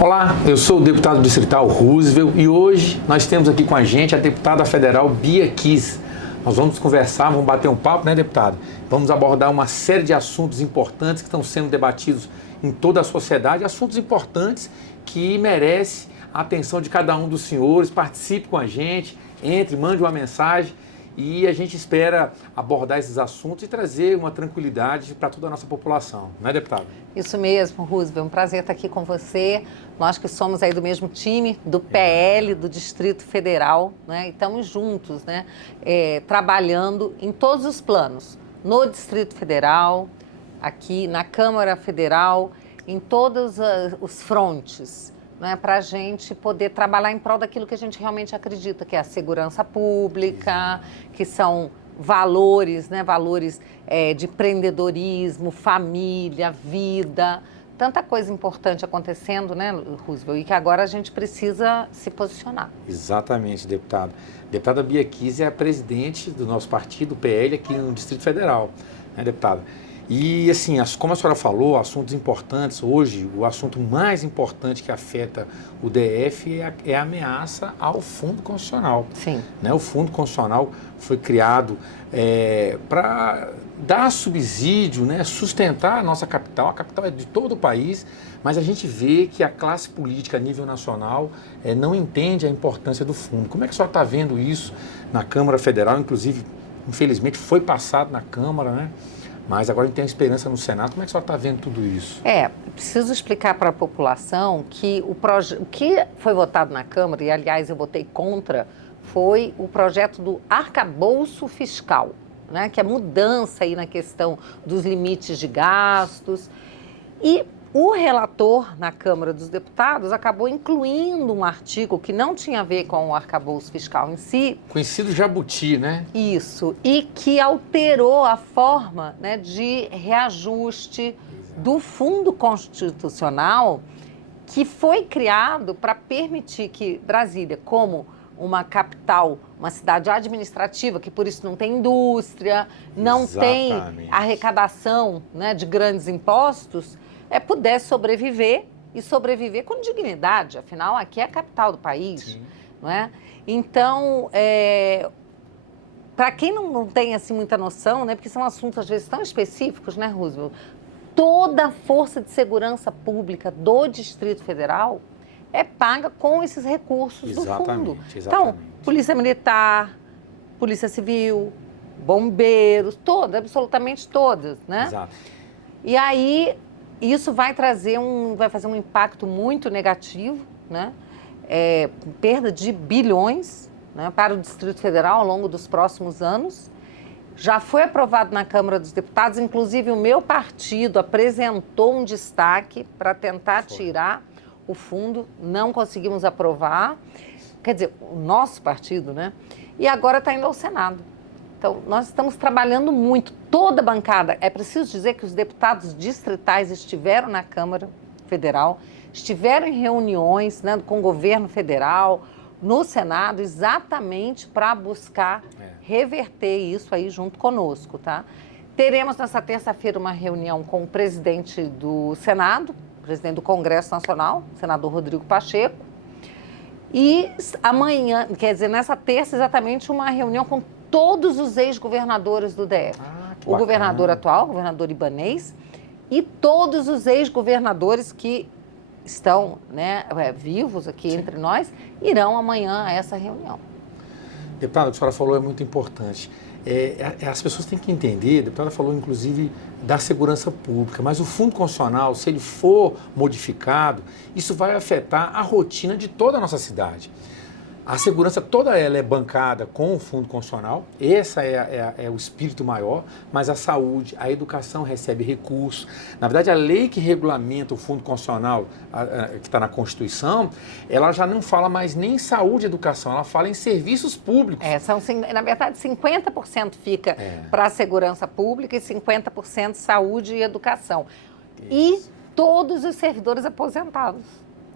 Olá, eu sou o deputado distrital Roosevelt e hoje nós temos aqui com a gente a deputada federal Bia Kiss. Nós vamos conversar, vamos bater um papo, né, deputada? Vamos abordar uma série de assuntos importantes que estão sendo debatidos em toda a sociedade, assuntos importantes que merecem a atenção de cada um dos senhores. Participe com a gente, entre, mande uma mensagem e a gente espera abordar esses assuntos e trazer uma tranquilidade para toda a nossa população, não é, deputada? Isso mesmo, Roosevelt, um prazer estar aqui com você. Nós que somos aí do mesmo time, do PL, do Distrito Federal, né? E estamos juntos, né? Trabalhando em todos os planos, no Distrito Federal, aqui na Câmara Federal, em todos os frontes, né? Para a gente poder trabalhar em prol daquilo que a gente realmente acredita, que é a segurança pública, que são valores, né? Valores de empreendedorismo, família, vida, tanta coisa importante acontecendo, né, Roosevelt, e que agora a gente precisa se posicionar. Exatamente, deputado. Deputada Bia Kiss é a presidente do nosso partido, o PL, aqui no Distrito Federal, né, deputada? E, assim, como a senhora falou, assuntos importantes, hoje, o assunto mais importante que afeta o DF é a ameaça ao Fundo Constitucional. Sim. Né? O Fundo Constitucional foi criado para dar subsídio, né? Sustentar a nossa capital. A capital é de todo o país, mas a gente vê que a classe política a nível nacional não entende a importância do fundo. Como é que a senhora está vendo isso na Câmara Federal? Inclusive, infelizmente, foi passado na Câmara, né? Mas agora a gente tem a esperança no Senado. Como é que a senhora está vendo tudo isso? Preciso explicar para a população que o que foi votado na Câmara, e aliás eu votei contra, foi o projeto do arcabouço fiscal, né? Que é mudança aí na questão dos limites de gastos. E o relator na Câmara dos Deputados acabou incluindo um artigo que não tinha a ver com o arcabouço fiscal em si. Conhecido jabuti, né? Isso, e que alterou a forma, né, de reajuste do Fundo Constitucional, que foi criado para permitir que Brasília, como uma capital, uma cidade administrativa, que por isso não tem indústria, não tem arrecadação, né, de grandes impostos, pudesse sobreviver e sobreviver com dignidade. Afinal, aqui é a capital do país, não é? Então, para quem não tem assim, muita noção, né, porque são assuntos às vezes tão específicos, né, Roosevelt? Toda a força de segurança pública do Distrito Federal é paga com esses recursos do fundo. Então, Polícia Militar, Polícia Civil, bombeiros, todas, absolutamente todas, né? Exato. E aí isso vai fazer um impacto muito negativo, né? Perda de bilhões, né, para o Distrito Federal ao longo dos próximos anos. Já foi aprovado na Câmara dos Deputados, inclusive o meu partido apresentou um destaque para tentar tirar o fundo, não conseguimos aprovar, quer dizer, o nosso partido, né? E agora está indo ao Senado. Então, nós estamos trabalhando muito, toda a bancada. É preciso dizer que os deputados distritais estiveram na Câmara Federal, estiveram em reuniões, né, com o governo federal, no Senado, exatamente para buscar reverter isso aí junto conosco, tá? Teremos nessa terça-feira uma reunião com o presidente do Senado, presidente do Congresso Nacional, senador Rodrigo Pacheco, e amanhã, quer dizer, nessa terça, exatamente uma reunião com todos os ex-governadores do DF. O governador atual, o governador Ibanez, e todos os ex-governadores que estão, né, vivos aqui entre nós, irão amanhã a essa reunião. Deputada, o que a senhora falou é muito importante. As pessoas têm que entender, a deputada falou inclusive da segurança pública, mas o Fundo Constitucional, se ele for modificado, isso vai afetar a rotina de toda a nossa cidade. A segurança toda ela é bancada com o Fundo Constitucional, esse é o espírito maior, mas a saúde, a educação recebe recursos. Na verdade, a lei que regulamenta o Fundo Constitucional, que está na Constituição, ela já não fala mais nem em saúde e educação, ela fala em serviços públicos. Na verdade, 50% fica para a segurança pública e 50% saúde e educação. Isso. E todos os servidores aposentados.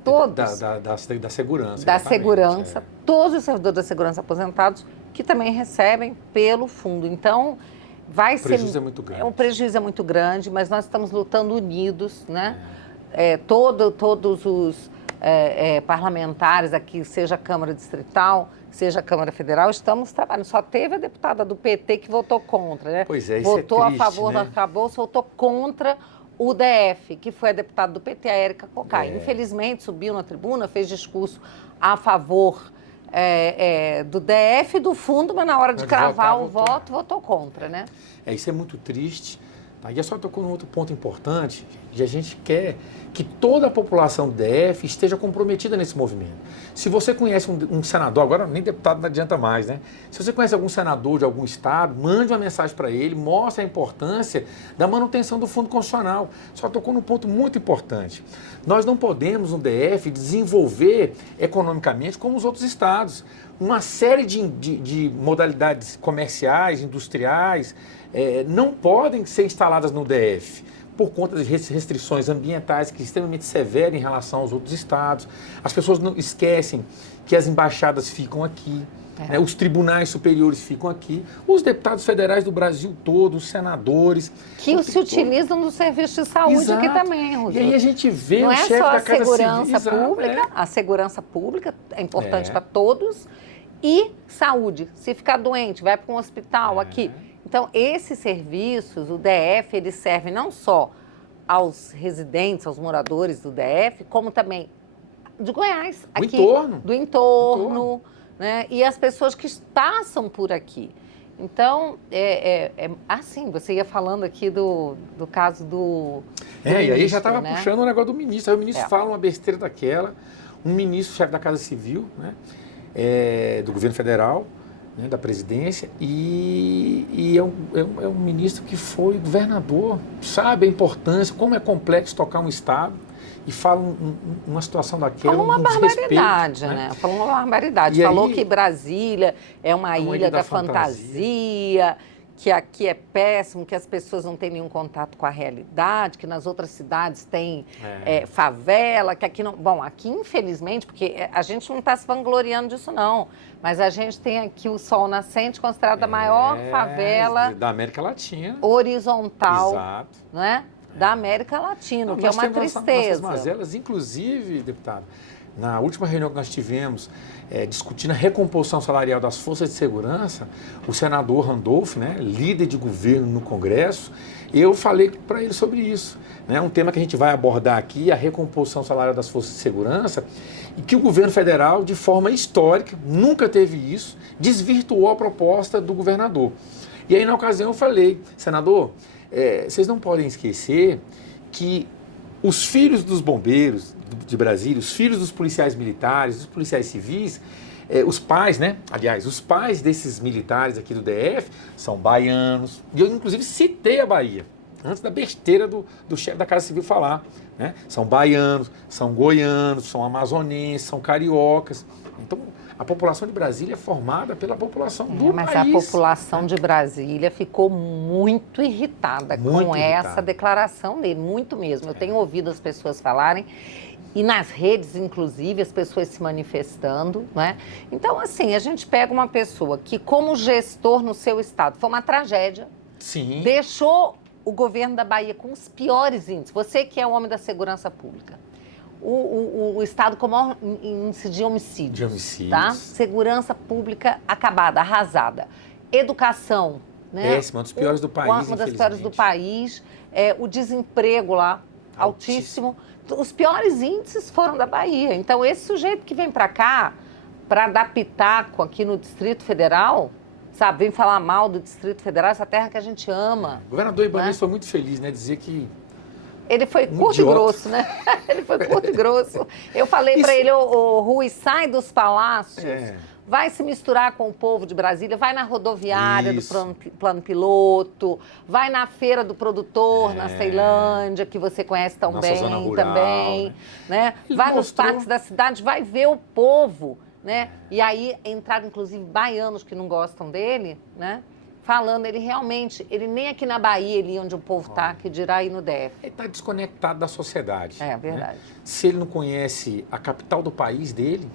Todos. Da segurança. Da segurança, todos os servidores da segurança aposentados que também recebem pelo fundo. Então, vai ser... O prejuízo é muito grande. Um prejuízo é muito grande, mas nós estamos lutando unidos, né? Todos parlamentares aqui, seja a Câmara Distrital, seja a Câmara Federal, estamos trabalhando. Só teve a deputada do PT que votou contra, né? Pois é, isso votou é triste, a favor do arcabouço, votou contra o DF, que foi a deputada do PT, a Érica Cocai. Infelizmente, subiu na tribuna, fez discurso a favor do DF e do fundo, mas na hora de cravar o voto, votou contra, né? Isso é muito triste. Tá? E a senhora tocou num outro ponto importante, e a gente quer que toda a população do DF esteja comprometida nesse movimento. Se você conhece um senador, agora nem deputado não adianta mais, né? Se você conhece algum senador de algum estado, mande uma mensagem para ele, mostre a importância da manutenção do Fundo Constitucional. Só tocou num ponto muito importante. Nós não podemos, no DF, desenvolver economicamente como os outros estados. Uma série de modalidades comerciais, industriais, não podem ser instaladas no DF por conta de restrições ambientais que são extremamente severas em relação aos outros estados. As pessoas não esquecem que as embaixadas ficam aqui, né, os tribunais superiores ficam aqui, os deputados federais do Brasil todo, os senadores. Que se utilizam do serviço de saúde aqui também, Rosa. E aí a gente vê não o chefe da Casa Civil. Não é só a segurança pública, a segurança pública é importante para todos, e saúde. Se ficar doente, vai para um hospital aqui. Então, esses serviços, o DF, ele serve não só aos residentes, aos moradores do DF, como também de Goiás. Aqui, do entorno, né? E as pessoas que passam por aqui. Então, assim, você ia falando aqui do caso do e aí já estava puxando o negócio do ministro. Aí o ministro fala uma besteira daquela, um ministro, chefe da Casa Civil, né? Do governo federal, né, da presidência, e é um ministro que foi governador, sabe a importância, como é complexo tocar um estado, e fala uma situação daquela. Falou uma barbaridade, né? Falou uma barbaridade. Falou que Brasília é uma ilha da fantasia, que aqui é péssimo, que as pessoas não têm nenhum contato com a realidade, que nas outras cidades tem favela, que aqui não... Bom, aqui infelizmente, porque a gente não está se vangloriando disso não, mas a gente tem aqui o Sol Nascente, considerada a maior favela... Da América Latina. Horizontal. Exato. Né? Da América Latina, o que é uma tristeza. Nossas mazelas, inclusive, deputado, na última reunião que nós tivemos, discutindo a recomposição salarial das forças de segurança, o senador Randolph, né, líder de governo no Congresso, eu falei para ele sobre isso. Né, um tema que a gente vai abordar aqui, a recomposição salarial das forças de segurança, e que o governo federal, de forma histórica, nunca teve isso, desvirtuou a proposta do governador. E aí, na ocasião, eu falei, senador, vocês não podem esquecer que os filhos dos bombeiros de Brasília, os filhos dos policiais militares, dos policiais civis, os pais, né? Aliás, os pais desses militares aqui do DF são baianos. E eu, inclusive, citei a Bahia, antes da besteira do chefe da Casa Civil falar. Né? São baianos, são goianos, são amazonenses, são cariocas. Então, a população de Brasília é formada pela população do país. Mas a população de Brasília ficou muito irritada com essa declaração dele, muito mesmo. Eu tenho ouvido as pessoas falarem, e nas redes, inclusive, as pessoas se manifestando, né? Então, assim, a gente pega uma pessoa que, como gestor no seu estado, foi uma tragédia. Sim. Deixou o governo da Bahia com os piores índices. Você que é o homem da segurança pública. O estado com o maior índice de homicídios. Tá? Segurança pública acabada, arrasada. Educação, né? Péssima, uma das piores do país, uma das piores do país. O desemprego lá, altíssimo. Os piores índices foram da Bahia. Então, esse sujeito que vem para cá, para dar pitaco aqui no Distrito Federal, sabe, vem falar mal do Distrito Federal, essa terra que a gente ama. O governador Ibanez foi muito feliz, né? Dizer que... Ele foi curto e grosso, né? Ele foi curto e grosso. Eu falei para ele, Rui, sai dos palácios, vai se misturar com o povo de Brasília, vai na rodoviária do plano piloto, vai na feira do produtor, na Ceilândia, que você conhece tão bem também. Né? Vai nos parques da cidade, vai ver o povo. Né? E aí entraram, inclusive, baianos que não gostam dele, né? Falando, ele nem aqui na Bahia, ali onde o povo está, que dirá aí no DF. Ele está desconectado da sociedade. É verdade. Né? Se ele não conhece a capital do país dele,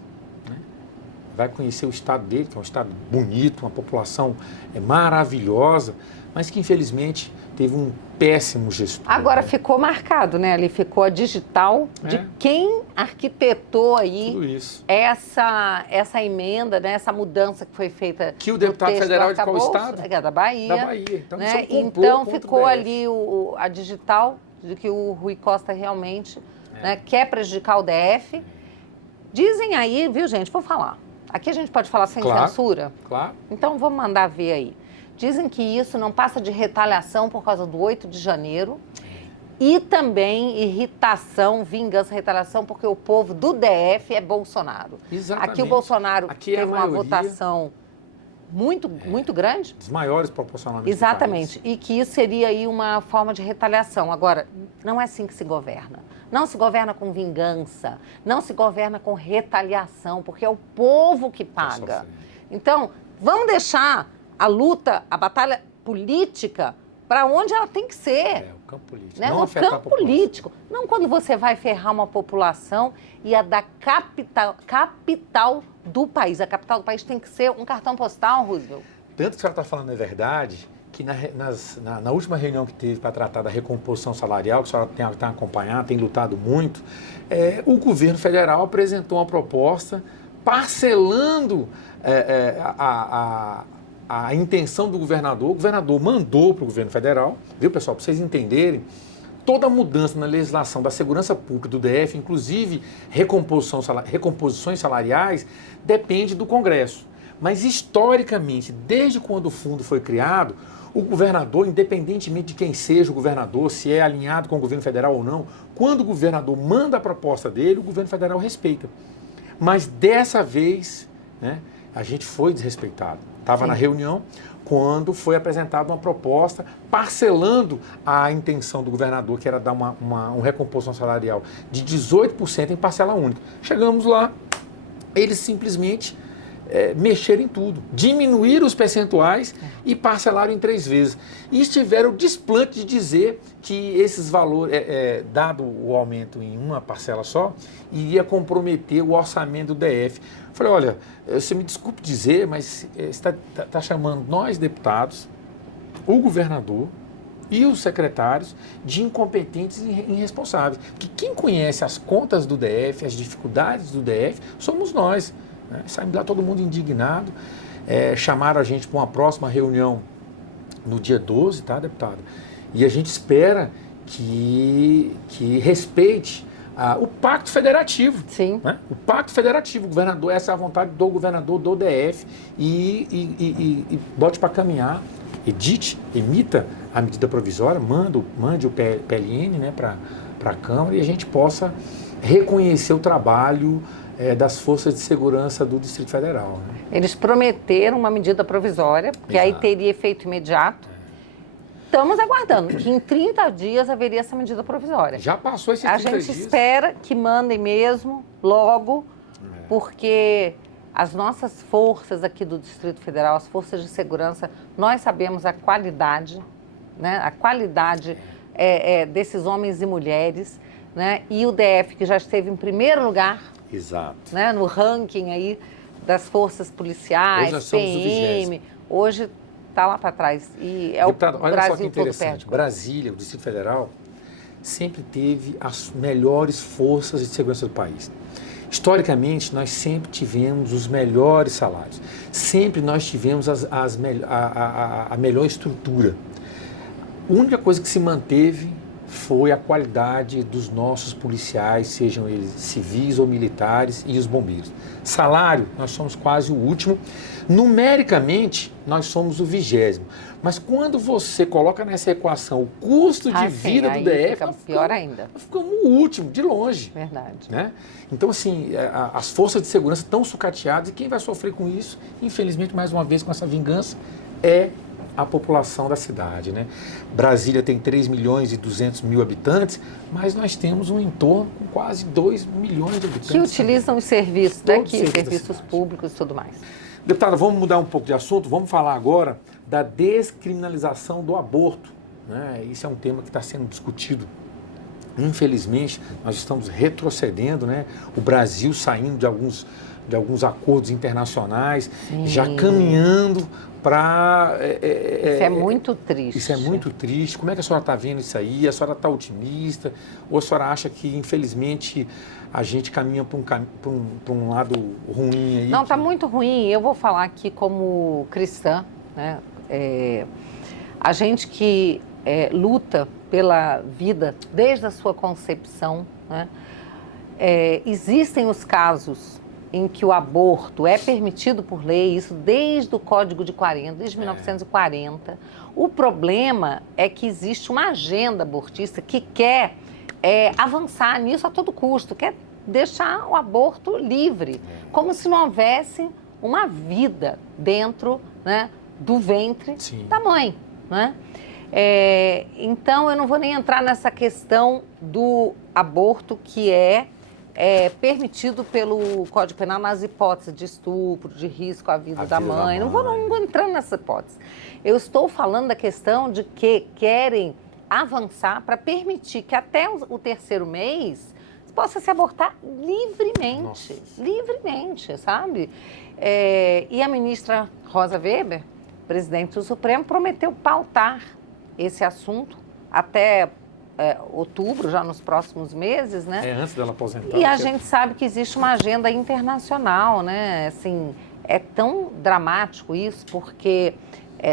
né? vai conhecer o estado dele, que é um estado bonito, uma população maravilhosa, mas que infelizmente teve um péssimo gestor. Agora ficou marcado, né? Ali ficou a digital de quem arquitetou aí tudo isso. essa emenda, né? Essa mudança que foi feita. Que o deputado federal de qual estado? É da Bahia. Da Bahia. Então, né? Então ficou ali a digital de que o Rui Costa realmente né, quer prejudicar o DF. Dizem aí, viu, gente? Vou falar. Aqui a gente pode falar sem censura? Claro. Então vamos mandar ver aí. Dizem que isso não passa de retaliação por causa do 8 de janeiro e também irritação, vingança, retaliação, porque o povo do DF é Bolsonaro. Exatamente. Aqui o Bolsonaro teve uma votação muito grande. Dos maiores proporcionalmente. Exatamente. E que isso seria aí uma forma de retaliação. Agora, não é assim que se governa. Não se governa com vingança, não se governa com retaliação, porque é o povo que paga. Então, vamos deixar a luta, a batalha política, para onde ela tem que ser. O campo político. Né? No campo político. Não quando você vai ferrar uma população e a da capital do país. A capital do país tem que ser um cartão postal, Roosevelt. Tanto que a senhora está falando é verdade, que na última reunião que teve para tratar da recomposição salarial, que a senhora tem acompanhado, tem lutado muito, o governo federal apresentou uma proposta parcelando a intenção do governador. O governador mandou para o governo federal, viu, pessoal, para vocês entenderem, toda mudança na legislação da segurança pública do DF, inclusive recomposições salariais, depende do Congresso. Mas, historicamente, desde quando o fundo foi criado, o governador, independentemente de quem seja o governador, se é alinhado com o governo federal ou não, quando o governador manda a proposta dele, o governo federal respeita. Mas, dessa vez, né, a gente foi desrespeitado. Estava na reunião quando foi apresentada uma proposta parcelando a intenção do governador, que era dar uma recomposição salarial de 18% em parcela única. Chegamos lá, eles simplesmente mexeram em tudo, diminuíram os percentuais e parcelaram em 3 vezes. E tiveram o desplante de dizer que esses valores, dado o aumento em uma parcela só, iria comprometer o orçamento do DF. Falei, olha, você me desculpe dizer, mas você está chamando nós, deputados, o governador e os secretários de incompetentes e irresponsáveis. Porque quem conhece as contas do DF, as dificuldades do DF, somos nós. Né? Saímos lá todo mundo indignado, chamaram a gente para uma próxima reunião no dia 12, tá, deputada? E a gente espera que respeite o pacto federativo. Sim. Né? O pacto federativo, o governador, essa é a vontade do governador do DF e bote para caminhar, emita a medida provisória, mande o PLN, né, para a Câmara e a gente possa reconhecer o trabalho das forças de segurança do Distrito Federal. Né? Eles prometeram uma medida provisória, que aí teria efeito imediato. Estamos aguardando que em 30 dias haveria essa medida provisória. Já passou esses 30 dias. A gente espera que mandem mesmo, logo, porque as nossas forças aqui do Distrito Federal, as forças de segurança, nós sabemos a qualidade, né? A qualidade desses homens e mulheres, né? E o DF, que já esteve em primeiro lugar, exato, né? No ranking aí das forças policiais, hoje nós somos PM, hoje está lá para trás. E é deputado, o olha Brasil só que interessante. Brasília, o Distrito Federal, sempre teve as melhores forças de segurança do país. Historicamente, nós sempre tivemos os melhores salários. Sempre nós tivemos a melhor estrutura. A única coisa que se manteve foi a qualidade dos nossos policiais, sejam eles civis ou militares, e os bombeiros. Salário, nós somos quase o último. Numericamente, nós somos o 20º. Mas quando você coloca nessa equação o custo de vida do DF, fica pior ainda. Nós ficamos o último, de longe. Verdade. Né? Então, assim, as forças de segurança estão sucateadas e quem vai sofrer com isso, infelizmente, mais uma vez, com essa vingança, é a população da cidade, né? Brasília tem 3.200.000 habitantes, mas nós temos um entorno com quase 2 milhões de habitantes. Que utilizam os serviços daqui, serviços públicos e tudo mais. Deputada, vamos mudar um pouco de assunto, vamos falar agora da descriminalização do aborto. Né? Isso é um tema que está sendo discutido. Infelizmente, nós estamos retrocedendo, né? O Brasil saindo de alguns de alguns acordos internacionais, Sim. já caminhando para... Isso é muito triste. Isso é muito triste. Como é que a senhora está vendo isso aí? A senhora está otimista? Ou a senhora acha que, infelizmente, a gente caminha para um lado ruim aí? Não, está muito ruim. Eu vou falar aqui como cristã, né? A gente que luta pela vida desde a sua concepção, né? Existem os casos em que o aborto é permitido por lei, isso desde o Código de 40, desde 1940. O problema é que existe uma agenda abortista que quer avançar nisso a todo custo, quer deixar o aborto livre, como se não houvesse uma vida dentro, né, do ventre da mãe, né? Então, eu não vou nem entrar nessa questão do aborto que é permitido pelo Código Penal nas hipóteses de estupro, de risco à vida da mãe. Não vou entrar nessa hipótese. Eu estou falando da questão de que querem avançar para permitir que até o terceiro mês possa se abortar livremente. Nossa. Livremente, sabe? E a ministra Rosa Weber, presidente do Supremo, prometeu pautar esse assunto até outubro, já nos próximos meses, né? Antes dela aposentar. E a gente sabe que existe uma agenda internacional, né? Assim, é tão dramático isso, porque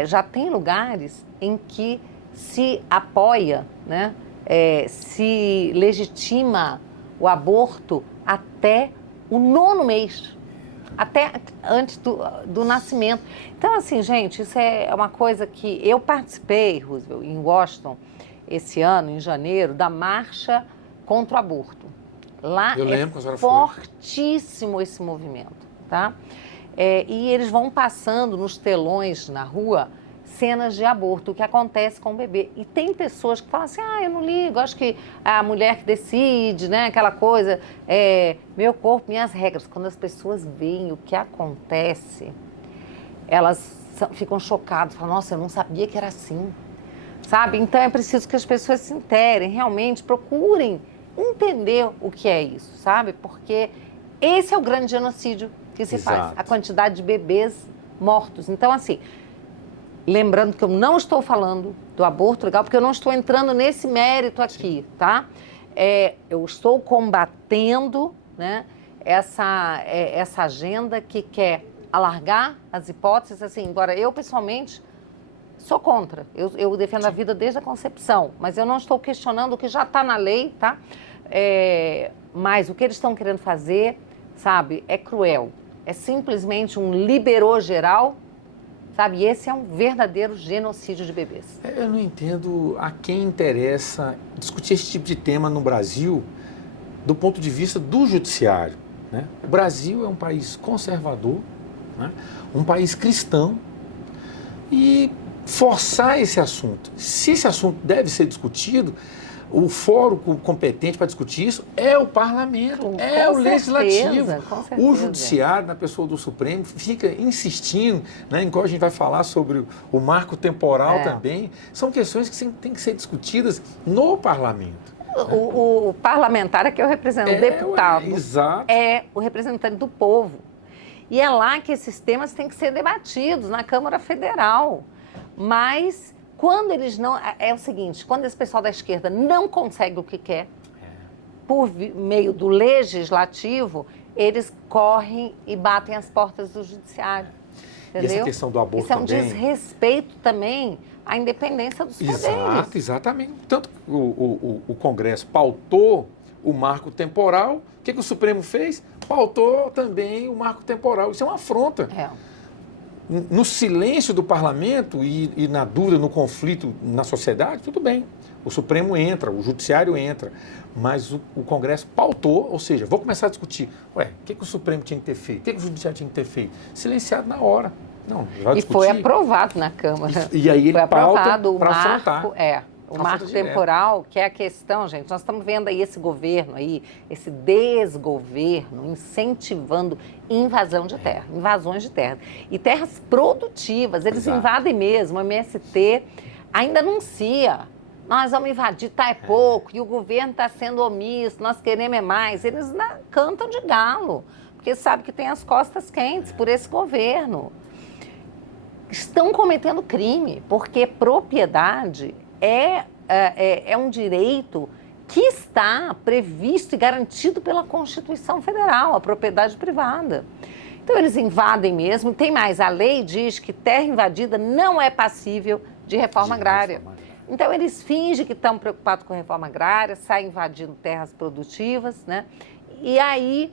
já tem lugares em que se apoia, né? Se legitima o aborto até o 9º mês, até antes do nascimento. Então, assim, gente, isso é uma coisa que eu participei, Roosevelt, em Washington, esse ano, em janeiro, da marcha contra o aborto. Lá é fortíssimo esse movimento, tá? E eles vão passando nos telões na rua cenas de aborto, o que acontece com o bebê. E tem pessoas que falam assim, eu não ligo, acho que a mulher que decide, né, aquela coisa, meu corpo, minhas regras. Quando as pessoas veem o que acontece, elas ficam chocadas, falam, nossa, eu não sabia que era assim, sabe? Então é preciso que as pessoas se interem, realmente procurem entender o que é isso, sabe? Porque esse é o grande genocídio que se faz, a quantidade de bebês mortos. Então, assim, lembrando que eu não estou falando do aborto legal, porque eu não estou entrando nesse mérito aqui, tá? Eu estou combatendo, né, essa agenda que quer alargar as hipóteses, assim, embora eu, pessoalmente, sou contra. Eu defendo a vida desde a concepção, mas eu não estou questionando o que já está na lei, tá? Mas o que eles estão querendo fazer, sabe, é cruel. É simplesmente um liberou geral, sabe? E esse é um verdadeiro genocídio de bebês. Eu não entendo a quem interessa discutir esse tipo de tema no Brasil do ponto de vista do judiciário, né? O Brasil é um país conservador, né? Um país cristão, e forçar esse assunto. Se esse assunto deve ser discutido, o fórum competente para discutir isso é o parlamento, o legislativo. Com certeza. O judiciário, na pessoa do Supremo, fica insistindo, né, em qual a gente vai falar sobre o marco temporal também. São questões que têm que ser discutidas no parlamento. O parlamentar é que eu represento, o deputado é o representante do povo. E é lá que esses temas têm que ser debatidos, na Câmara Federal. Mas quando eles não... É o seguinte, quando esse pessoal da esquerda não consegue o que quer, por meio do legislativo, eles correm e batem as portas do judiciário. Entendeu? E essa questão do aborto também... Isso é um desrespeito também à independência dos poderes. Exatamente. Tanto que o Congresso pautou o marco temporal, o que o Supremo fez? Pautou também o marco temporal. Isso é uma afronta. No silêncio do parlamento e na dúvida, no conflito na sociedade, tudo bem. O Supremo entra, o Judiciário entra, mas o Congresso pautou, ou seja, vou começar a discutir. O que o Supremo tinha que ter feito? O que o Judiciário tinha que ter feito? Silenciado na hora. Não, já discuti. E foi aprovado na Câmara. E aí ele foi aprovado para afrontar. O marco temporal, que é a questão, gente, nós estamos vendo aí esse governo aí, esse desgoverno, incentivando invasão de terra, invasões de terra. E terras produtivas, eles invadem mesmo, o MST ainda anuncia, nós vamos invadir, é pouco, e o governo está sendo omisso, nós queremos mais. Eles cantam de galo, porque sabe que tem as costas quentes por esse governo. Estão cometendo crime, porque propriedade é um direito que está previsto e garantido pela Constituição Federal, a propriedade privada. Então, eles invadem mesmo. Tem mais, a lei diz que terra invadida não é passível de reforma agrária. Então, eles fingem que estão preocupados com reforma agrária, saem invadindo terras produtivas, né? E aí,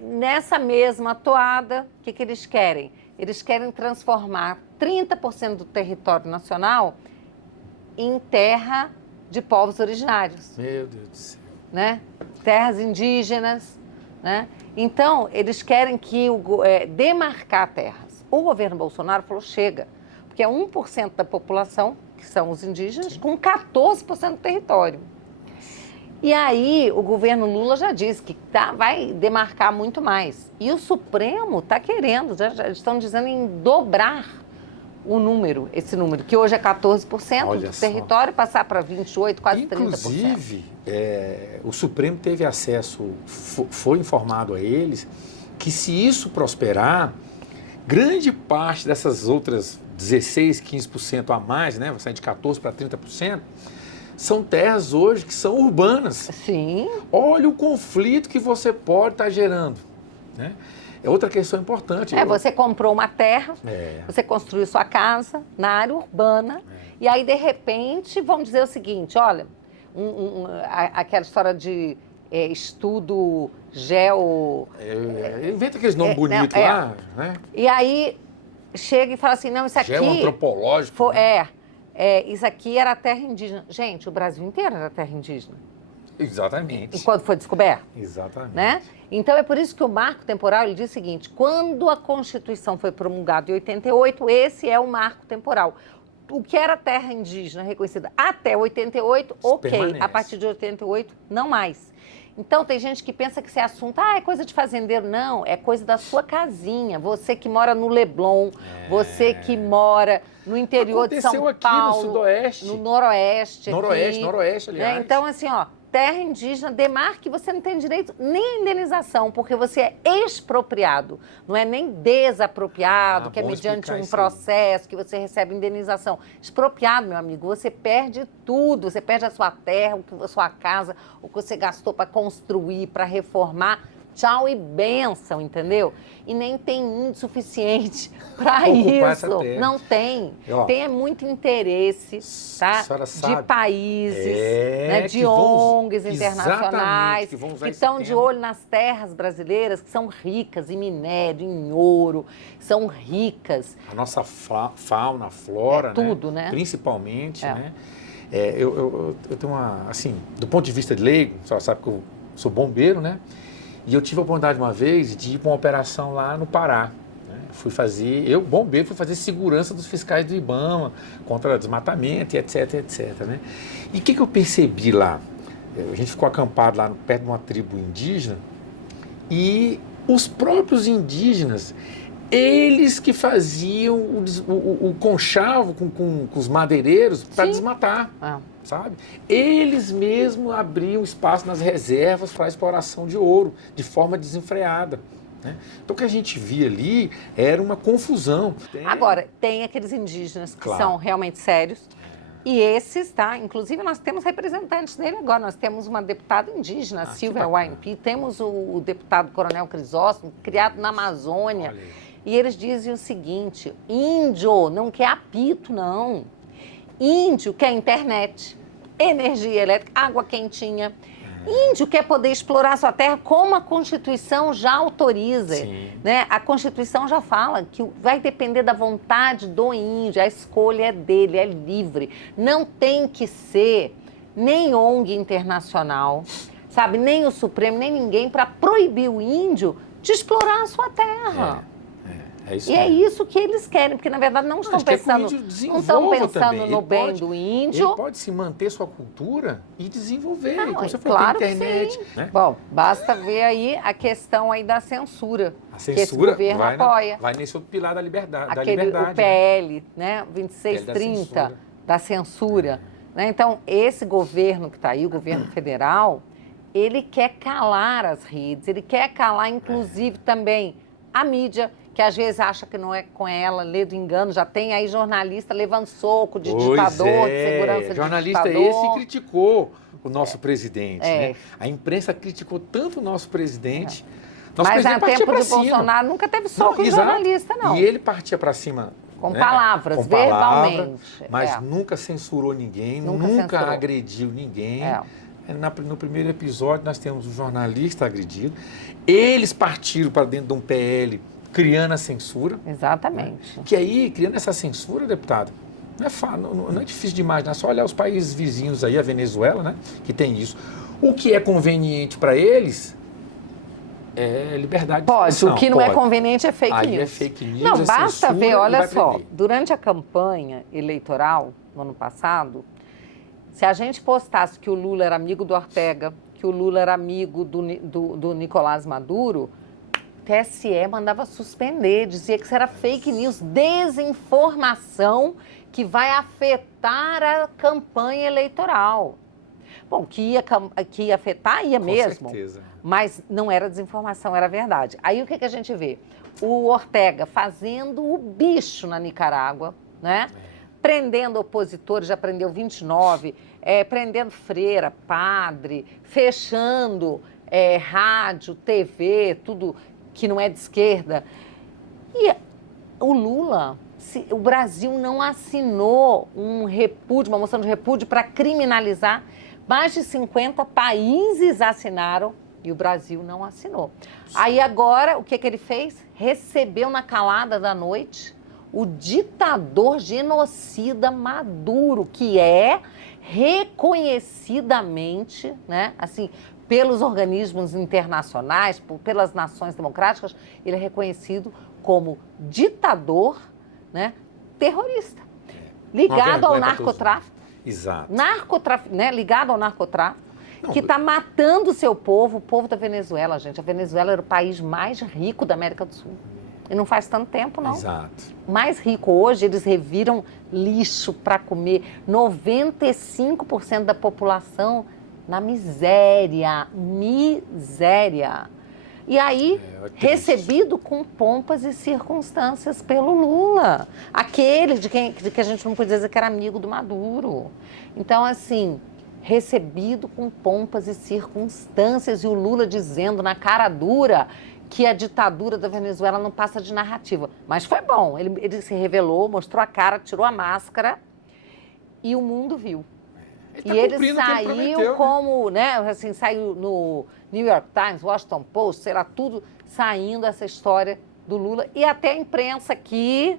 nessa mesma toada, o que eles querem? Eles querem transformar 30% do território nacional em terra de povos originários. Meu Deus do céu. Né? Terras indígenas, né? Então, eles querem que demarcar terras. O governo Bolsonaro falou, chega, porque é 1% da população, que são os indígenas, com 14% do território. E aí, o governo Lula já disse que vai demarcar muito mais. E o Supremo está querendo, já estão dizendo em dobrar esse número, que hoje é 14% Olha do só. território, passar para 28%, quase 30%. Inclusive, o Supremo teve acesso, foi informado a eles, que se isso prosperar, grande parte dessas outras 16%, 15% a mais, né, vai sair de 14% para 30%, são terras hoje que são urbanas. Sim. Olha o conflito que você pode estar gerando, né? É outra questão importante. Você comprou uma terra, você construiu sua casa na área urbana, e aí, de repente, vamos dizer o seguinte, olha, aquela história de estudo inventa aqueles nomes bonitos lá, né? E aí, chega e fala assim, não, isso aqui... Geoantropológico. Isso aqui era terra indígena. Gente, o Brasil inteiro era terra indígena. Exatamente. Enquanto foi descoberto. Exatamente. Né? Então, é por isso que o marco temporal, ele diz o seguinte, quando a Constituição foi promulgada em 88, esse é o marco temporal. O que era terra indígena reconhecida até 88, ok. Permanece. A partir de 88, não mais. Então, tem gente que pensa que esse assunto é coisa de fazendeiro. Não, é coisa da sua casinha. Você que mora no Leblon, você que mora no interior de São Paulo. Aconteceu aqui no Sudoeste. No Noroeste. Noroeste, aliás. Então, assim, terra indígena, demarque, você não tem direito nem à indenização, porque você é expropriado. Não é nem desapropriado, que é mediante um processo que você recebe indenização. Expropriado, meu amigo, você perde tudo. Você perde a sua terra, a sua casa, o que você gastou para construir, para reformar. Tchau e bênção, entendeu? E nem tem índice suficiente para isso. Não tem. Tem muito interesse, tá? De países, né, de ONGs internacionais, que estão de olho nas terras brasileiras, que são ricas em minério, em ouro, são ricas. A nossa fauna, flora, tudo, né? Principalmente, né? Eu tenho assim, do ponto de vista de leigo, você sabe que eu sou bombeiro, né? E eu tive a oportunidade uma vez de ir para uma operação lá no Pará. Né? Fui fazer segurança dos fiscais do IBAMA, contra desmatamento e etc, etc. Né? E o que eu percebi lá? A gente ficou acampado lá perto de uma tribo indígena e os próprios indígenas, eles que faziam o conchavo com os madeireiros para desmatar. Sabe? Eles mesmos abriam espaço nas reservas para a exploração de ouro, de forma desenfreada. Né? Então, o que a gente via ali era uma confusão. Agora, tem aqueles indígenas que são realmente sérios, e esses, tá? Inclusive, nós temos representantes dele agora. Nós temos uma deputada indígena, Silvia Waimpi, temos o deputado Coronel Crisóstomo, criado na Amazônia. E eles dizem o seguinte, índio não quer apito, não. Índio quer internet, energia elétrica, água quentinha. Índio quer poder explorar sua terra como a Constituição já autoriza. Né? A Constituição já fala que vai depender da vontade do índio, a escolha é dele, é livre. Não tem que ser nem ONG internacional, sabe? Nem o Supremo, nem ninguém para proibir o índio de explorar a sua terra. É isso que eles querem, porque na verdade não estão pensando no bem do índio. Ele pode se manter sua cultura e desenvolver, como você falou, claro, internet. Né? Bom, basta ver aí a questão aí da censura. A censura que esse governo apoia. Vai nesse outro pilar da liberdade. O PL, né? 2630 da censura. Né? Então, esse governo que está aí, o governo federal, ele quer calar as redes, ele quer calar, inclusive, também a mídia, que às vezes acha que não é com ela, lê do engano, já tem aí jornalista levando soco de ditador, de segurança de jornalista ditador. esse criticou o nosso presidente, né? A imprensa criticou tanto o nosso presidente. Nosso Mas presidente no tempo de cima. Bolsonaro nunca teve soco de jornalista, não. E ele partia para cima com palavras, verbalmente. Mas nunca censurou ninguém, nunca agrediu ninguém. No primeiro episódio, nós temos o jornalista agredido. Eles partiram para dentro de um PL, criando a censura. Exatamente. Né? Que aí, criando essa censura, deputado, não é difícil de imaginar. Só olhar os países vizinhos aí, a Venezuela, né, que tem isso. O que é conveniente para eles é liberdade de expressão. O que não é conveniente é fake news. É fake news, não, basta censura, ver, olha só, durante a campanha eleitoral, no ano passado, se a gente postasse que o Lula era amigo do Ortega, que o Lula era amigo do Nicolás Maduro, o TSE mandava suspender, dizia que isso era fake news, desinformação que vai afetar a campanha eleitoral. Bom, que ia afetar, ia mesmo. Com certeza. Mas não era desinformação, era verdade. Aí o que a gente vê? O Ortega fazendo o bicho na Nicarágua, né? Prendendo opositores, já prendeu 29, prendendo freira, padre, fechando rádio, TV, tudo que não é de esquerda. E o Lula, o Brasil não assinou uma moção de repúdio para criminalizar. Mais de 50 países assinaram e o Brasil não assinou. Sim. Aí agora, o que ele fez? Recebeu na calada da noite o ditador genocida Maduro, que é reconhecidamente, né, assim, pelos organismos internacionais, pelas nações democráticas, ele é reconhecido como ditador, né, terrorista, ligado ao narcotráfico. Exato. Ligado ao narcotráfico, que está matando o seu povo, o povo da Venezuela, gente. A Venezuela era o país mais rico da América do Sul. E não faz tanto tempo, não. Exato. Mais rico. Hoje, eles reviram lixo para comer. 95% da população na miséria. Miséria. E aí, recebido com pompas e circunstâncias pelo Lula. Aquele de que a gente não podia dizer que era amigo do Maduro. Então, assim, recebido com pompas e circunstâncias. E o Lula dizendo na cara dura que a ditadura da Venezuela não passa de narrativa. Mas foi bom. Ele se revelou, mostrou a cara, tirou a máscara e o mundo viu. Ele saiu como, né, assim, saiu no New York Times, Washington Post, sei lá, tudo saindo essa história do Lula. E até a imprensa aqui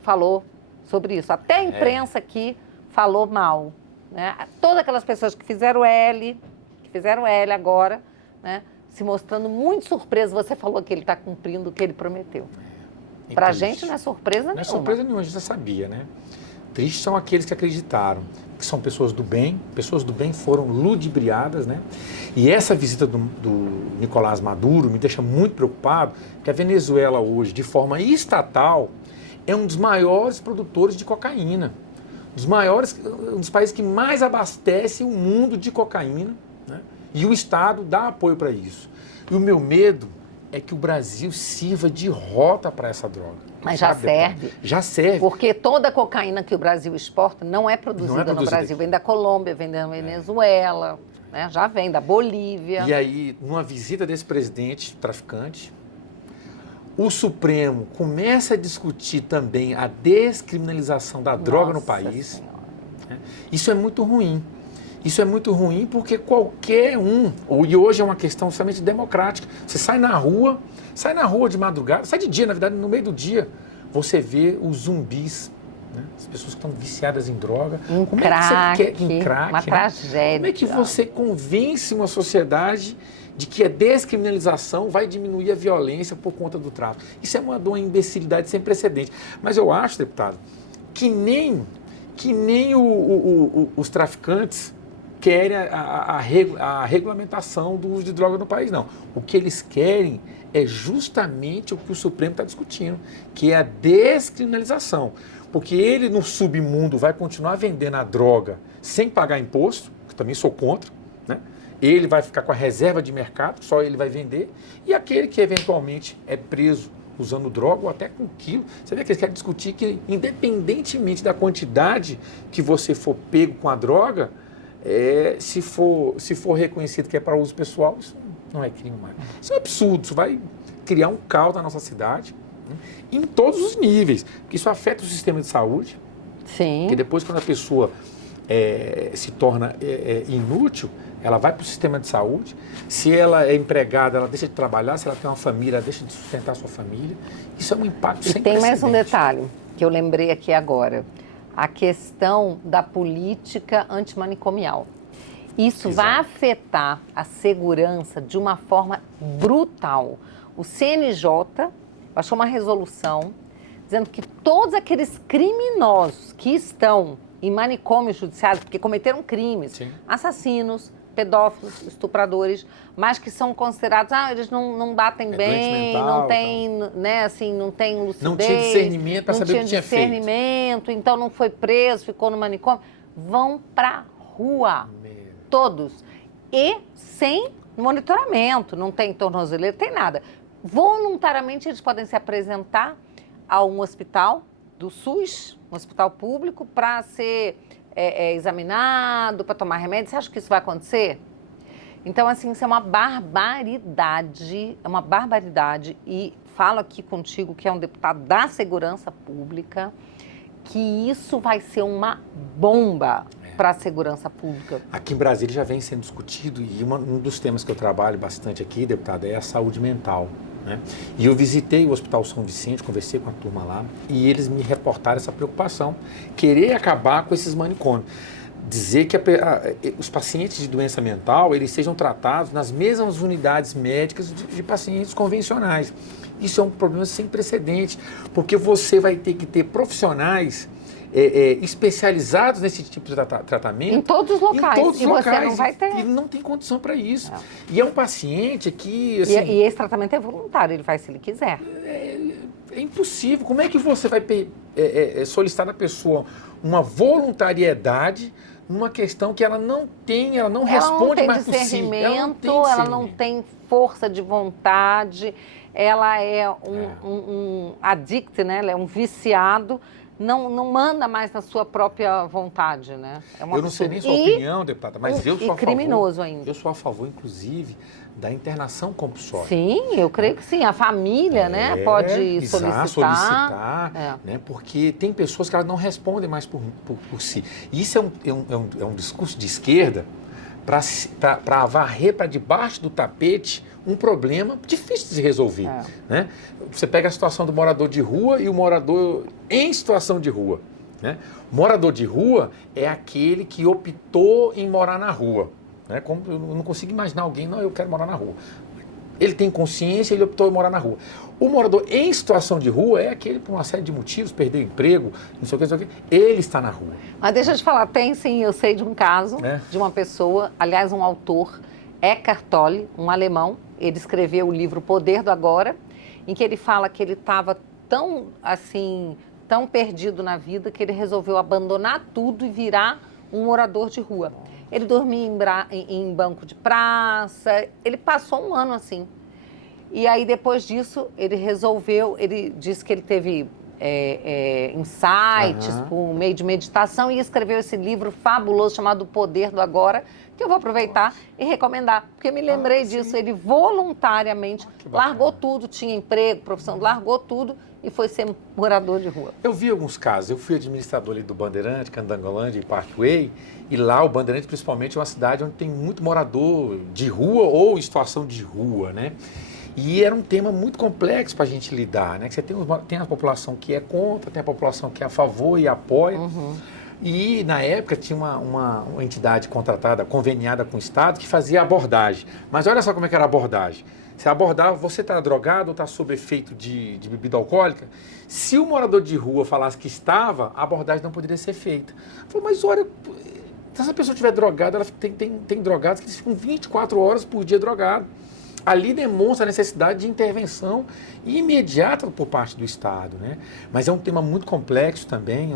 falou sobre isso. Até a imprensa aqui falou mal. Né? Todas aquelas pessoas que fizeram L agora, né, se mostrando muito surpreso. Você falou que ele está cumprindo o que ele prometeu. Para a gente não é surpresa nenhuma. Não é surpresa nenhuma, a gente já sabia, né? Tristes são aqueles que acreditaram, que são pessoas do bem foram ludibriadas, né? E essa visita do Nicolás Maduro me deixa muito preocupado, que a Venezuela hoje, de forma estatal, é um dos maiores produtores de cocaína, um dos países que mais abastece o mundo de cocaína, né? E o Estado dá apoio para isso. E o meu medo é que o Brasil sirva de rota para essa droga. Mas já serve. Já serve. Porque toda a cocaína que o Brasil exporta não é produzida no Brasil. Vem da Colômbia, vem da Venezuela, né? Já vem da Bolívia. E aí, numa visita desse presidente traficante, o Supremo começa a discutir também a descriminalização da droga no país. Né? Isso é muito ruim. Isso é muito ruim porque qualquer um, e hoje é uma questão somente democrática, você sai na rua de madrugada, sai de dia, na verdade, no meio do dia, você vê os zumbis, né? As pessoas que estão viciadas em droga. Como é que você quer? Em crack, uma tragédia. Como é que você convence uma sociedade de que a descriminalização vai diminuir a violência por conta do tráfico? Isso é uma imbecilidade sem precedente. Mas eu acho, deputado, que nem os traficantes querem a regulamentação do uso de droga no país, não. O que eles querem é justamente o que o Supremo está discutindo, que é a descriminalização. Porque ele, no submundo, vai continuar vendendo a droga sem pagar imposto, que também sou contra, né? ele vai ficar com a reserva de mercado, só ele vai vender, e aquele que eventualmente é preso usando droga ou até com quilo. Você vê que eles querem discutir que, independentemente da quantidade que você for pego com a droga, se for reconhecido que é para uso pessoal, isso não é crime mais. Isso é um absurdo, isso vai criar um caos na nossa cidade, né, em todos os níveis, porque isso afeta o sistema de saúde. Sim. Porque depois, quando a pessoa se torna inútil, ela vai para o sistema de saúde. Se ela é empregada, ela deixa de trabalhar. Se ela tem uma família, ela deixa de sustentar a sua família. Isso é um impacto sem precedente. E tem mais um detalhe que eu lembrei aqui agora. A questão da política antimanicomial. Isso vai afetar a segurança de uma forma brutal. O CNJ baixou uma resolução dizendo que todos aqueles criminosos que estão em manicômios judiciários, porque cometeram crimes, Sim. assassinos, pedófilos, estupradores, mas que são considerados, eles não batem bem, mental, não tem, né, assim, não tem lucidez. Não tinha discernimento para saber o que tinha feito. Não tinha discernimento, então não foi preso, ficou no manicômio. Vão pra rua, todos. E sem monitoramento, não tem tornozeleira, tem nada. Voluntariamente eles podem se apresentar a um hospital do SUS, um hospital público, para ser examinado, para tomar remédio. Você acha que isso vai acontecer? Então, assim, isso é uma barbaridade, e falo aqui contigo, que é um deputado da Segurança Pública, que isso vai ser uma bomba para a segurança pública. Aqui em Brasília já vem sendo discutido, e um dos temas que eu trabalho bastante aqui, deputada, é a saúde mental. Né? E eu visitei o Hospital São Vicente, conversei com a turma lá, e eles me reportaram essa preocupação, querer acabar com esses manicômios. Dizer que os pacientes de doença mental, eles sejam tratados nas mesmas unidades médicas de pacientes convencionais. Isso é um problema sem precedente, porque você vai ter que ter profissionais especializados nesse tipo de tratamento. Em todos os locais. Você não vai ter. E não tem condição para isso. E é um paciente que... Assim, e esse tratamento é voluntário, ele faz se ele quiser. É impossível. Como é que você vai solicitar da pessoa uma voluntariedade numa questão que ela não tem, ela não responde mais por si? Ela não tem força de vontade, ela é um addict, né? Ela é um viciado. Não manda mais na sua própria vontade, né? Eu não sei nem sua opinião, deputada, mas eu sou a favor. Criminoso ainda. Eu sou a favor, inclusive, da internação compulsória. Sim, eu creio que sim. A família, né, pode solicitar. Né, porque tem pessoas que elas não respondem mais por si. E isso é um discurso de esquerda para varrer para debaixo do tapete um problema difícil de se resolver. Né? Você pega a situação do morador de rua e o morador em situação de rua. Né? O morador de rua é aquele que optou em morar na rua. Né? Como eu não consigo imaginar alguém, eu quero morar na rua. Ele tem consciência, ele optou em morar na rua. O morador em situação de rua é aquele, por uma série de motivos, perdeu o emprego, não sei o que, ele está na rua. Mas deixa eu te falar, tem sim, eu sei de um caso, de uma pessoa, aliás, um autor, Eckhart Tolle, um alemão, ele escreveu o livro Poder do Agora, em que ele fala que ele estava tão perdido na vida que ele resolveu abandonar tudo e virar um morador de rua. Ele dormia em banco de praça, ele passou um ano assim. E aí, depois disso, ele disse que ele teve insights por meio de meditação e escreveu esse livro fabuloso chamado O Poder do Agora, que eu vou aproveitar e recomendar, porque me lembrei disso. Ele voluntariamente largou tudo, tinha emprego, profissão, largou tudo e foi ser morador de rua. Eu vi alguns casos. Eu fui administrador ali do Bandeirante, Candangolândia e Parkway, e lá o Bandeirante, principalmente, é uma cidade onde tem muito morador de rua ou em situação de rua, né? E era um tema muito complexo para a gente lidar, né? Que você tem a população que é contra, tem a população que é a favor e apoia. E, na época, tinha uma entidade contratada, conveniada com o Estado, que fazia abordagem. Mas olha só como é que era a abordagem. Você abordava, você está drogado ou está sob efeito de bebida alcoólica? Se o morador de rua falasse que estava, a abordagem não poderia ser feita. Eu falei, mas olha, se essa pessoa estiver drogada, ela tem drogados que ficam 24 horas por dia drogado. ali demonstra a necessidade de intervenção imediata por parte do Estado, né? Mas é um tema muito complexo também,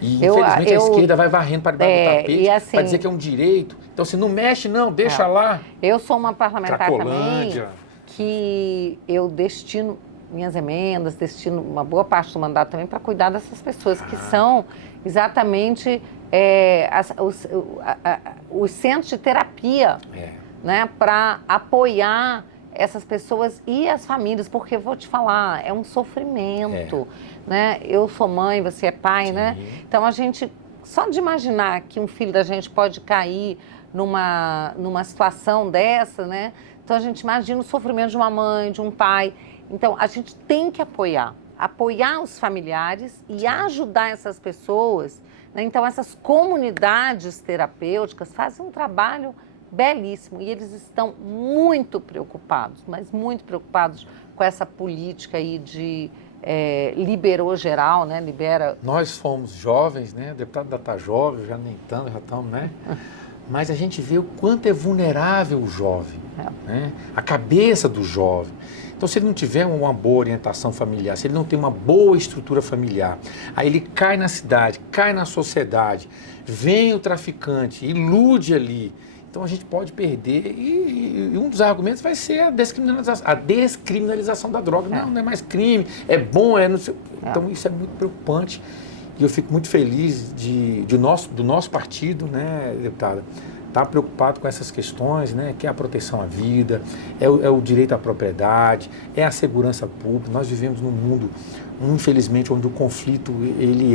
infelizmente a esquerda vai varrendo para debaixo do tapete assim, para dizer que é um direito. Então, se não mexe, não, deixa lá. Eu sou uma parlamentar Cracolândia. também que eu destino minhas emendas, destino uma boa parte do mandato também para cuidar dessas pessoas que são exatamente os centros de terapia, né, para apoiar essas pessoas e as famílias, porque vou te falar, é um sofrimento, né? Eu sou mãe, você é pai, Sim. né? Então a gente, só de imaginar que um filho da gente pode cair numa situação dessa, né? Então a gente imagina o sofrimento de uma mãe, de um pai. Então a gente tem que apoiar os familiares e ajudar essas pessoas, né? Então essas comunidades terapêuticas fazem um trabalho belíssimo e eles estão muito preocupados, mas muito preocupados com essa política aí de liberou geral, né? Libera. Nós fomos jovens, né? O deputado ainda está jovem, já nem tanto, já estamos, né? Mas a gente vê o quanto é vulnerável o jovem, né? A cabeça do jovem. Então, se ele não tiver uma boa orientação familiar, se ele não tem uma boa estrutura familiar, aí ele cai na cidade, cai na sociedade, vem o traficante, ilude ali. Então, a gente pode perder e um dos argumentos vai ser a descriminalização da droga. Não é mais crime, é bom, não sei. Então, isso é muito preocupante. E eu fico muito feliz do nosso partido, né, deputada, estar preocupado com essas questões, né, que é a proteção à vida, é o direito à propriedade, é a segurança pública. Nós vivemos num mundo, infelizmente, onde o conflito, ele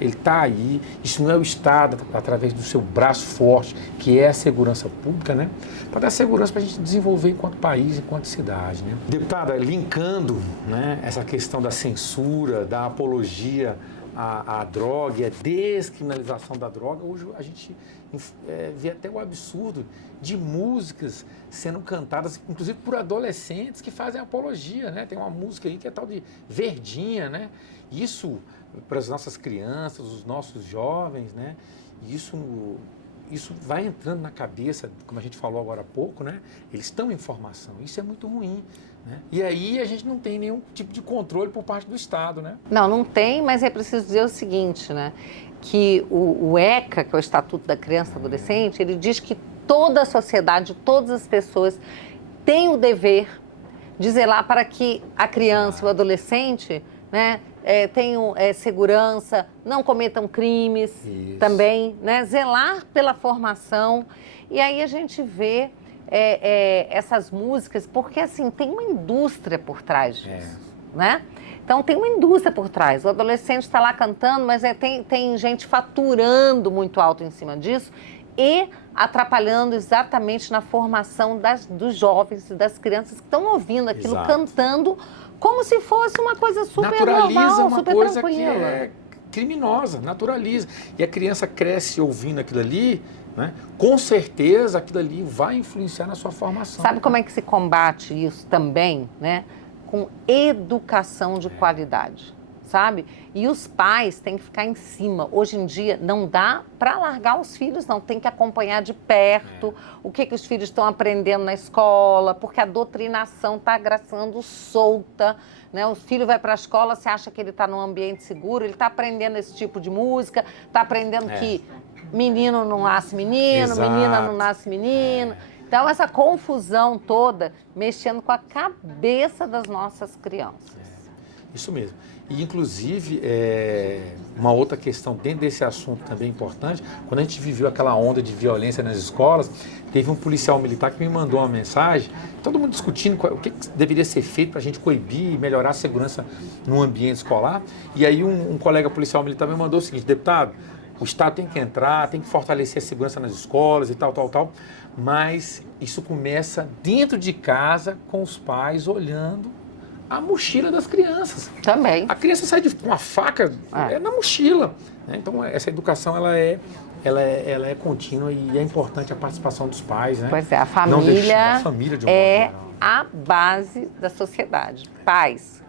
está aí. Isso não é o Estado, através do seu braço forte, que é a segurança pública, né, para dar segurança para a gente desenvolver enquanto país, enquanto cidade, né. Deputada, linkando, né, essa questão da censura, da apologia à droga e a descriminalização da droga, hoje a gente vê até o absurdo de músicas sendo cantadas, inclusive por adolescentes que fazem apologia, né? Tem uma música aí que é tal de Verdinha, né? Isso para as nossas crianças, os nossos jovens, né? Isso vai entrando na cabeça, como a gente falou agora há pouco, né? Eles estão em formação, isso é muito ruim, né? E aí a gente não tem nenhum tipo de controle por parte do Estado, né? Não tem, mas é preciso dizer o seguinte, né? Que o ECA, que é o Estatuto da Criança e Adolescente, ele diz que toda a sociedade, todas as pessoas têm o dever de zelar para que a criança e o adolescente, né, tenham segurança, não cometam crimes também, né? Zelar pela formação. E aí a gente vê essas músicas, porque assim, tem uma indústria por trás disso, né? Então tem uma indústria por trás. O adolescente está lá cantando, mas tem gente faturando muito alto em cima disso e atrapalhando exatamente na formação dos jovens e das crianças que estão ouvindo aquilo, cantando como se fosse uma coisa super normal, uma super coisa tranquila. Que é criminosa, naturaliza. E a criança cresce ouvindo aquilo ali, né? Com certeza aquilo ali vai influenciar na sua formação. Sabe como é que se combate isso também, né? Com educação de qualidade, sabe? E os pais têm que ficar em cima. Hoje em dia não dá para largar os filhos, não. Tem que acompanhar de perto o que os filhos estão aprendendo na escola, porque a doutrinação está graçando solta, né? O filho vai para a escola, você acha que ele está num ambiente seguro, ele está aprendendo esse tipo de música, está aprendendo que menino não nasce menino, menina não nasce menino. Então, essa confusão toda mexendo com a cabeça das nossas crianças. Isso mesmo. E, inclusive, uma outra questão dentro desse assunto também importante, quando a gente viveu aquela onda de violência nas escolas, teve um policial militar que me mandou uma mensagem, todo mundo discutindo o que deveria ser feito para a gente coibir e melhorar a segurança no ambiente escolar. E aí um colega policial militar me mandou o seguinte: deputado, o Estado tem que entrar, tem que fortalecer a segurança nas escolas e tal, mas isso começa dentro de casa com os pais olhando a mochila das crianças. Também. A criança sai com uma faca na mochila, né? Então essa educação ela é contínua e é importante a participação dos pais, né? Pois é, a família de um modo geral. A base da sociedade. Pais,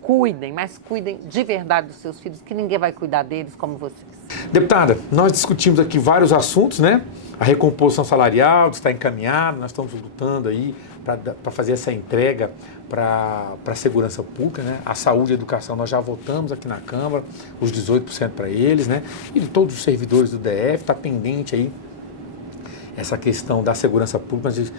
cuidem, mas cuidem de verdade dos seus filhos, que ninguém vai cuidar deles como vocês. Deputada, nós discutimos aqui vários assuntos, né? A recomposição salarial está encaminhada, nós estamos lutando aí para fazer essa entrega para a segurança pública, né? A saúde e a educação, nós já votamos aqui na Câmara, os 18% para eles, né? E de todos os servidores do DF, está pendente aí essa questão da segurança pública, mas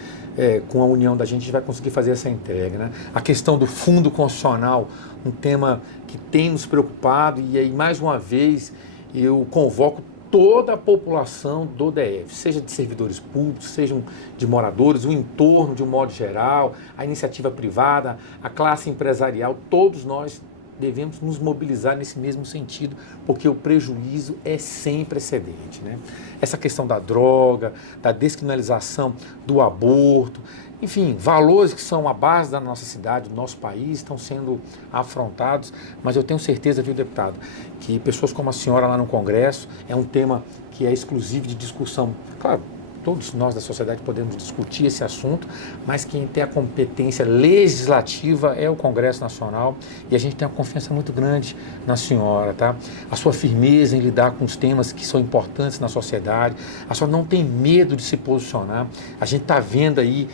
com a união da gente vai conseguir fazer essa entrega, né? A questão do fundo constitucional, um tema que tem nos preocupado, e aí mais uma vez eu convoco toda a população do DF, seja de servidores públicos, sejam de moradores, o entorno de um modo geral, a iniciativa privada, a classe empresarial, todos nós devemos nos mobilizar nesse mesmo sentido, porque o prejuízo é sem precedente, né? Essa questão da droga, da descriminalização do aborto, enfim, valores que são a base da nossa cidade, do nosso país, estão sendo afrontados, mas eu tenho certeza, viu, deputado, que pessoas como a senhora lá no Congresso, é um tema que é exclusivo de discussão. Claro, todos nós da sociedade podemos discutir esse assunto, mas quem tem a competência legislativa é o Congresso Nacional, e a gente tem uma confiança muito grande na senhora, tá? A sua firmeza em lidar com os temas que são importantes na sociedade, a senhora não tem medo de se posicionar. A gente está vendo aí,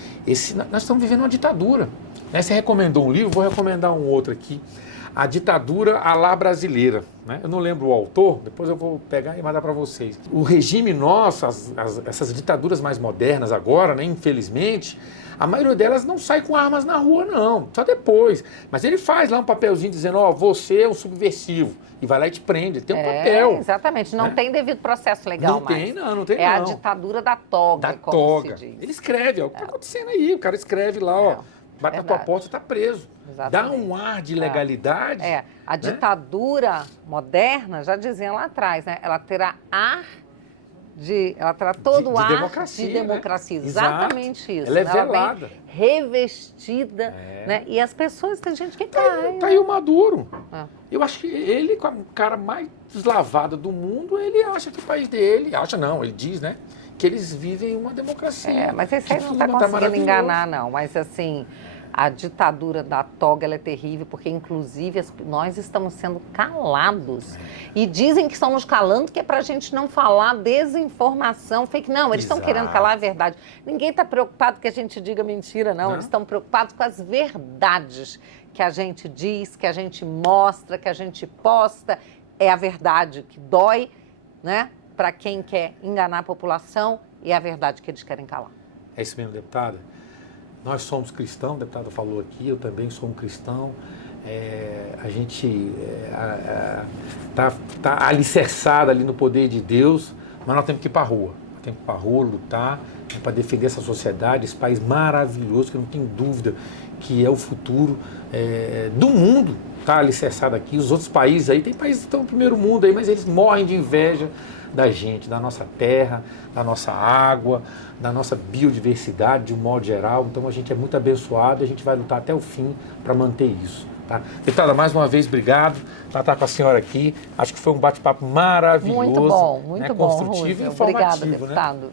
nós estamos vivendo uma ditadura, né? Você recomendou um livro, vou recomendar um outro aqui, A Ditadura à la Brasileira, né? Eu não lembro o autor, depois eu vou pegar e mandar para vocês. O regime nosso, essas ditaduras mais modernas agora, né, infelizmente, a maioria delas não sai com armas na rua, não, só depois. Mas ele faz lá um papelzinho dizendo, ó, você é um subversivo, e vai lá e te prende, ele tem um papel. Exatamente, não né? tem devido processo legal mais. Não tem não. É a ditadura da toga, como se diz. Ele escreve, ó, o que está acontecendo aí, o cara escreve lá, ó, bate na tua porta e está preso. Exatamente. Dá um ar de legalidade. A ditadura moderna, já dizia lá atrás, né? Ela terá todo o ar democracia, de democracia. Né? Exatamente isso. Ela é Ela velada. vem revestida, né? E as pessoas, tem gente que cai. Tá aí o Maduro. Eu acho que ele, como o cara mais deslavado do mundo, ele acha que o país dele, ele diz, né? Que eles vivem uma democracia. Mas esse aí não está conseguindo enganar, não. Mas assim, a ditadura da toga ela é terrível, porque inclusive nós estamos sendo calados. E dizem que estão nos calando, que é para a gente não falar desinformação, fake. Não, eles estão querendo calar a verdade. Ninguém está preocupado que a gente diga mentira, não. Eles estão preocupados com as verdades que a gente diz, que a gente mostra, que a gente posta. É a verdade que dói, né? Para quem quer enganar a população, e é a verdade que eles querem calar. É isso mesmo, deputada. Nós somos cristãos, o deputado falou aqui, eu também sou um cristão. A gente tá alicerçado ali no poder de Deus, mas nós temos que ir para a rua. Temos que ir para a rua, lutar, para defender essa sociedade, esse país maravilhoso, que eu não tenho dúvida que é o futuro do mundo. Está alicerçado aqui. Os outros países aí, tem países que estão no primeiro mundo aí, mas eles morrem de inveja da gente, da nossa terra, da nossa água, da nossa biodiversidade de um modo geral. Então a gente é muito abençoado e a gente vai lutar até o fim para manter isso. Tá? Deputada, mais uma vez, obrigado por estar com a senhora aqui. Acho que foi um bate-papo maravilhoso. Muito bom, muito bom, construtivo e informativo. Obrigada, deputado. Né?